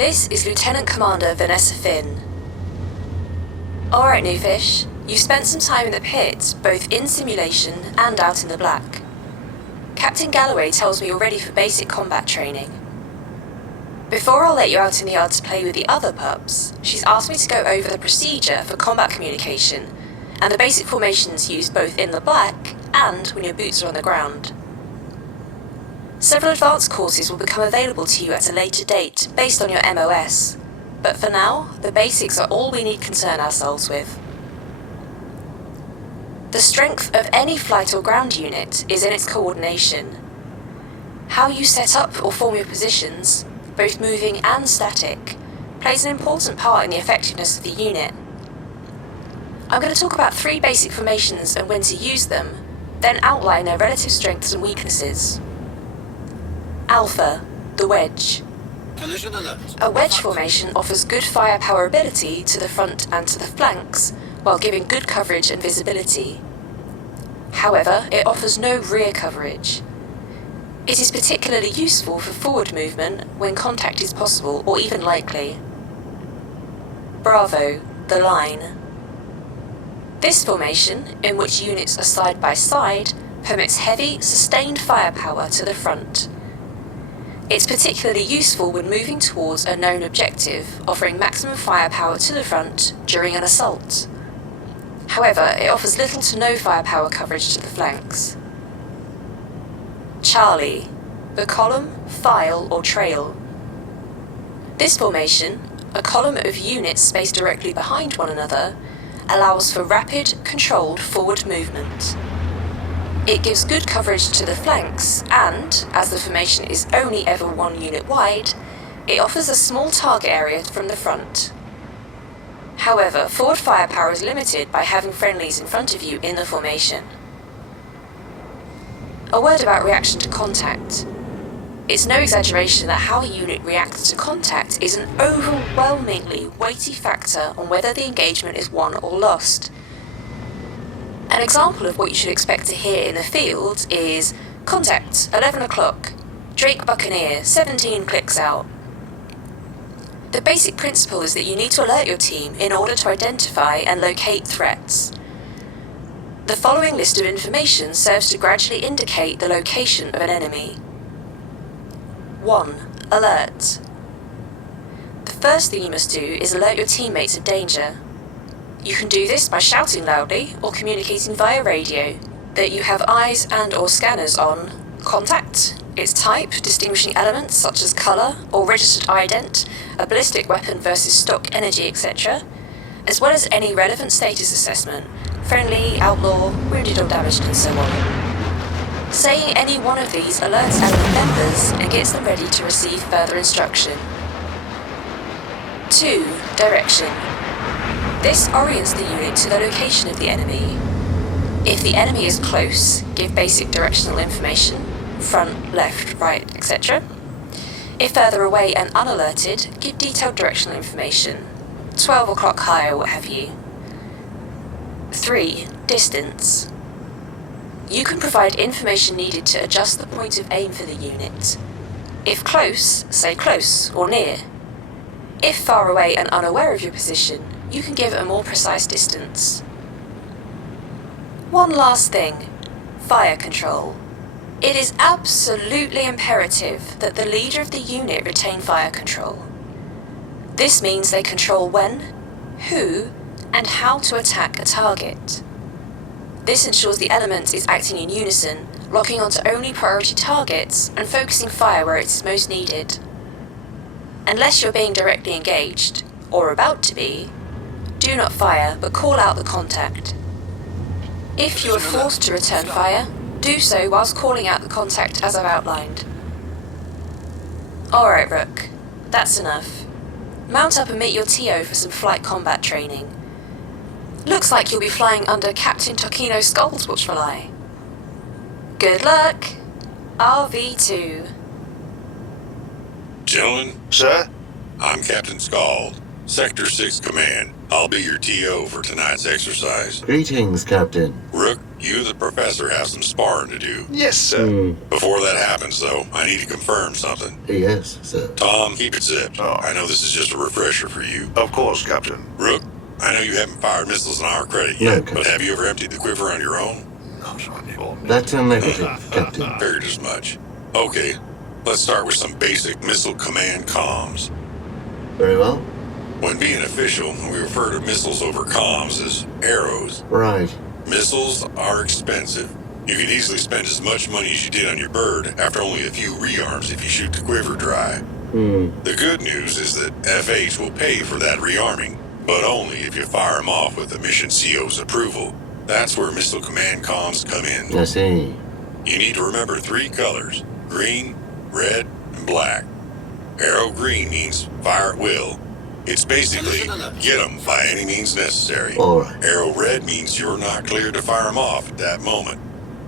This is Lieutenant Commander Vanessa Finn. Alright, new fish. You've spent some time in the pit, both in simulation and out in the black. Captain Galloway tells me you're ready for basic combat training. Before I'll let you out in the yard to play with the other pups, she's asked me to go over the procedure for combat communication and the basic formations used both in the black and when your boots are on the ground. Several advanced courses will become available to you at a later date based on your MOS, but for now, the basics are all we need concern ourselves with. The strength of any flight or ground unit is in its coordination. How you set up or form your positions, both moving and static, plays an important part in the effectiveness of the unit. I'm going to talk about 3 basic formations and when to use them, then outline their relative strengths and weaknesses. Alpha, the wedge. A wedge formation offers good firepower ability to the front and to the flanks, while giving good coverage and visibility. However, it offers no rear coverage. It is particularly useful for forward movement when contact is possible or even likely. Bravo, the line. This formation, in which units are side by side, permits heavy, sustained firepower to the front. It's particularly useful when moving towards a known objective, offering maximum firepower to the front during an assault. However, it offers little to no firepower coverage to the flanks. Charlie, the column, file, or trail. This formation, a column of units spaced directly behind one another, allows for rapid, controlled forward movement. It gives good coverage to the flanks and, as the formation is only ever 1 unit wide, it offers a small target area from the front. However, forward firepower is limited by having friendlies in front of you in the formation. A word about reaction to contact. It's no exaggeration that how a unit reacts to contact is an overwhelmingly weighty factor on whether the engagement is won or lost. An example of what you should expect to hear in the field is contact, 11 o'clock, Drake Buccaneer, 17 clicks out. The basic principle is that you need to alert your team in order to identify and locate threats. The following list of information serves to gradually indicate the location of an enemy. 1. Alert. The first thing you must do is alert your teammates of danger. You can do this by shouting loudly or communicating via radio that you have eyes and or scanners on contact, its type, distinguishing elements such as colour or registered ident, a ballistic weapon versus stock energy, etc., as well as any relevant status assessment, friendly, outlaw, wounded or damaged, and so on. Saying any one of these alerts element members and gets them ready to receive further instruction. 2. Direction. This orients the unit to the location of the enemy. If the enemy is close, give basic directional information, front, left, right, etc. If further away and unalerted, give detailed directional information, 12 o'clock high or what have you. 3. Distance. You can provide information needed to adjust the point of aim for the unit. If close, say close or near. If far away and unaware of your position, you can give a more precise distance. One last thing, fire control. It is absolutely imperative that the leader of the unit retain fire control. This means they control when, who, and how to attack a target. This ensures the element is acting in unison, locking onto only priority targets and focusing fire where it is most needed. Unless you're being directly engaged, or about to be, do not fire, but call out the contact. If you are forced to return fire, do so whilst calling out the contact as I've outlined. Alright, Rook, that's enough. Mount up and meet your TO for some flight combat training. Looks like you'll be flying under Captain Tokino Skull's watchful eye. Good luck! RV2. Gentlemen, Sir? I'm Captain Skull. Sector 6 Command. I'll be your TO for tonight's exercise. Greetings, Captain. Rook, you and the Professor have some sparring to do. Yes, sir. Before that happens, though, I need to confirm something. Yes, sir. Tom, keep it zipped. Oh. I know this is just a refresher for you. Of course, Captain. Rook, I know you haven't fired missiles on our credit No, yet, Captain. but have you ever emptied the quiver on your own? Not on your... That's a negative, Captain. Figured as much. Okay, let's start with some basic missile command comms. Very well. When being official, we refer to missiles over comms as arrows. Right. Missiles are expensive. You can easily spend as much money as you did on your bird after only a few rearms if you shoot the quiver dry. The good news is that FH will pay for that rearming, but only if you fire them off with the mission CO's approval. That's where missile command comms come in. I see. You need to remember 3 colors: green, red, and black. Arrow green means fire at will. It's basically get them by any means necessary. All right. Arrow red means you're not cleared to fire them off at that moment.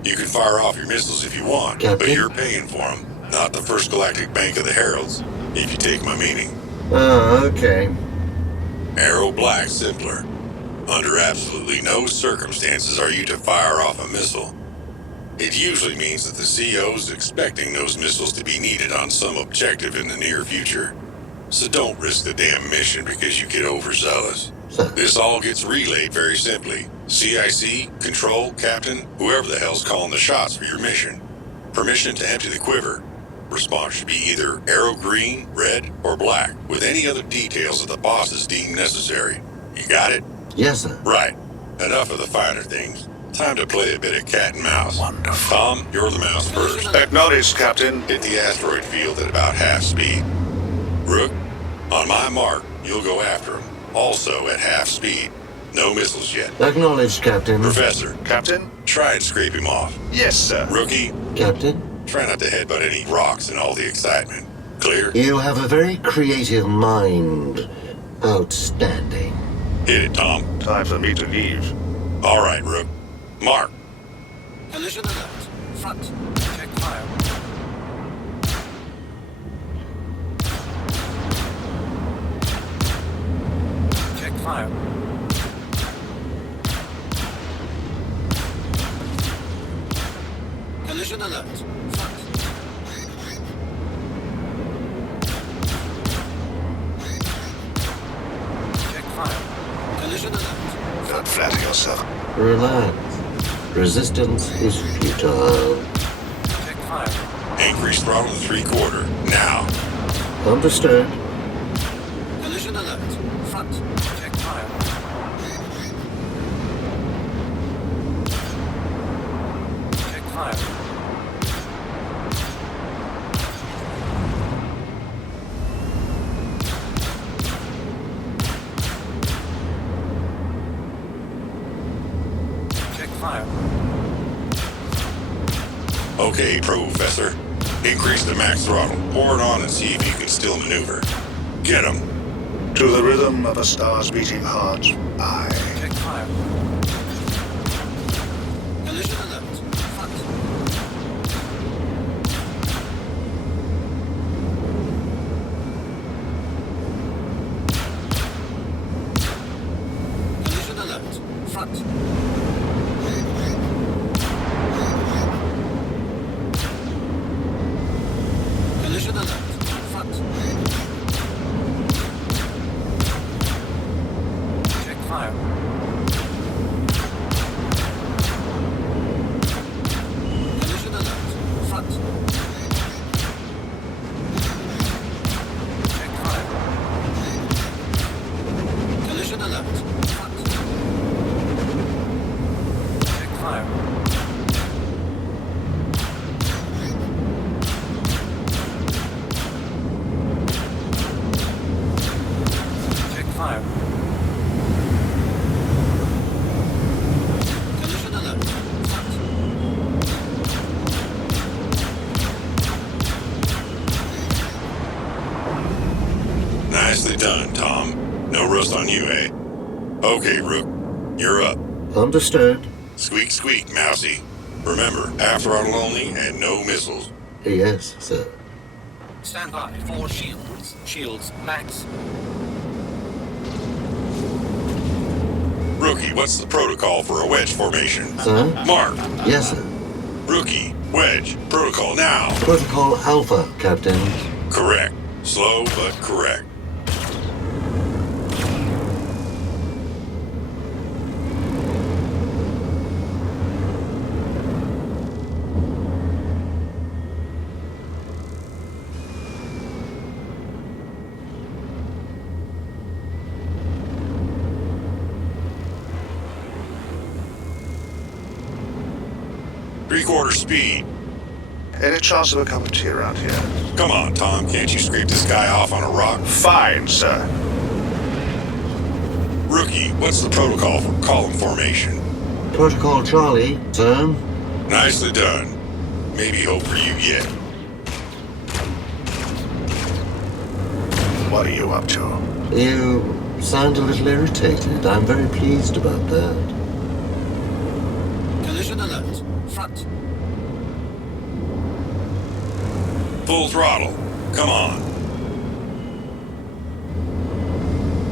You can fire off your missiles if you want, but Captain? you're paying for them, not the First Galactic Bank of the Heralds, if you take my meaning. Okay. Arrow black simpler. Under absolutely no circumstances are you to fire off a missile. It usually means that the CO is expecting those missiles to be needed on some objective in the near future. So don't risk the damn mission because you get overzealous. Sir. This all gets relayed very simply. CIC, Control, Captain, whoever the hell's calling the shots for your mission. Permission to empty the quiver. Response should be either arrow green, red, or black, with any other details that the bosses deem necessary. You got it? Yes, sir. Right. Enough of the finer things. Time to play a bit of cat and mouse. Wonderful. Tom, you're the mouse first. Acknowledged, Captain. Hit the asteroid field at about half speed. Rook, on my mark, you'll go after him. Also at half speed. No missiles yet. Acknowledged, Captain. Professor, Captain? try and scrape him off. Yes, sir. Rookie, Captain, try not to headbutt any rocks in all the excitement. Clear? you have a very creative mind. Outstanding. Hit it, Tom. Time for me to leave. All right, Rook. Mark. Collision alert. Front. Check fire. Check fire. Collision alert. Front. Check fire. Collision alert. Don't flatter yourself. Relax. Resistance is futile. Check fire. Increase throttle to 3/4. Now. Understood. Collision alert. Front. Check fire. Check fire. Check fire. Okay, Professor. Increase the max throttle. Pour it on and see if you can still maneuver. Get him. To the rhythm of a star's beating heart, I... Check fire. Collision alert. Front. Collision alert. Front. Collision alert. Front. Check fire. Collision alert. Front. Check fire. Collision alert. Front. Check fire. Check fire. Collision alert. Front. Nicely done, Tom. No rust on you, eh? Okay, Rook. You're up. Understood. Squeak, squeak, Mousy. Remember, half throttle only and no missiles. Yes, sir. Stand by. 4 shields. Shields max. Rookie, what's the protocol for a wedge formation? Sir? Mark. Yes, sir. Rookie, wedge, protocol now. Protocol Alpha, Captain. Correct. Slow, but correct. Three-quarter speed. Any chance of a cup of tea around here? Come on, Tom. Can't you scrape this guy off on a rock? Fine, sir. Rookie, what's the protocol for column formation? Protocol Charlie, sir. Nicely done. Maybe hope for you yet. What are you up to? You sound a little irritated. I'm very pleased about that. Collision alert. Front. Full throttle. Come on.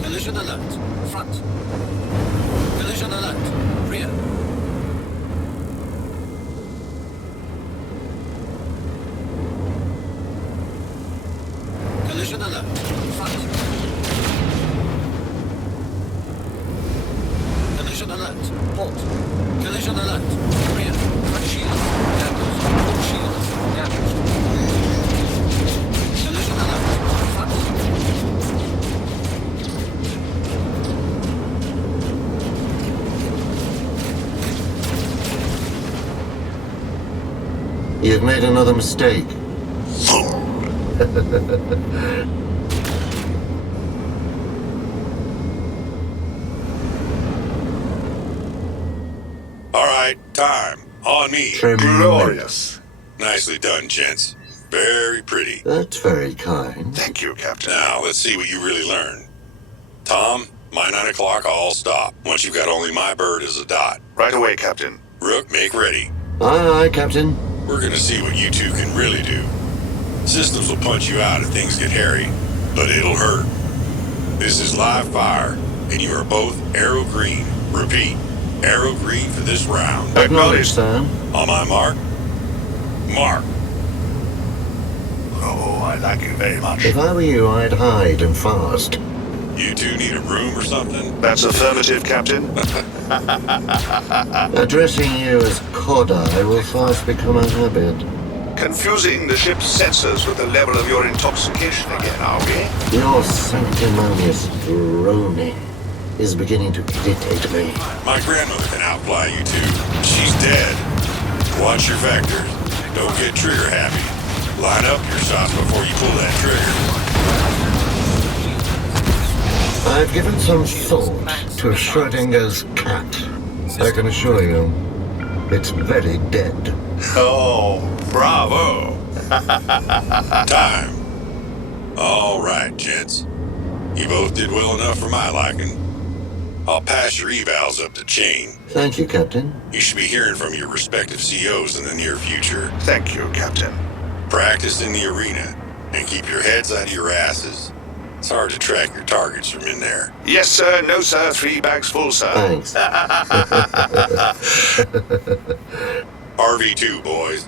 Collision alert. Front. Collision alert. Rear. Collision alert. Front. Collision alert. Halt. Collision alert. Rear. Front shield. Damaged. Port shield. Damaged. Collision alert. Front. You've made another mistake. All right, time. On me. Glorious. Nicely done, gents. Very pretty. That's very kind. Thank you, Captain. Now, let's see what you really learned. Tom, my 9 o'clock, I'll stop. Once you've got only my bird as a dot. Right away, Captain. Rook, make ready. Aye, aye, Captain. We're gonna see what you two can really do. Systems will punch you out if things get hairy, but it'll hurt. This is live fire, and you are both arrow green. Repeat, arrow green for this round. Acknowledged, sir. On my mark, mark. Oh, I like you very much. If I were you, I'd hide and fast. You two need a room or something? That's affirmative, Captain. Addressing you as Kodai will fast become a habit. Confusing the ship's sensors with the level of your intoxication again, are we? Your sanctimonious droning is beginning to irritate me. My grandmother can outfly you two. She's dead. Watch your vectors. Don't get trigger happy. Line up your shots before you pull that trigger. I've given some thought to Schrodinger's cat. I can assure you, it's very dead. Oh, bravo. Time. All right, gents. You both did well enough for my liking. I'll pass your evals up the chain. Thank you, Captain. You should be hearing from your respective COs in the near future. Thank you, Captain. Practice in the arena, and keep your heads out of your asses. It's hard to track your targets from in there. Yes, sir. No, sir. 3 bags full, sir. Thanks. RV2, boys.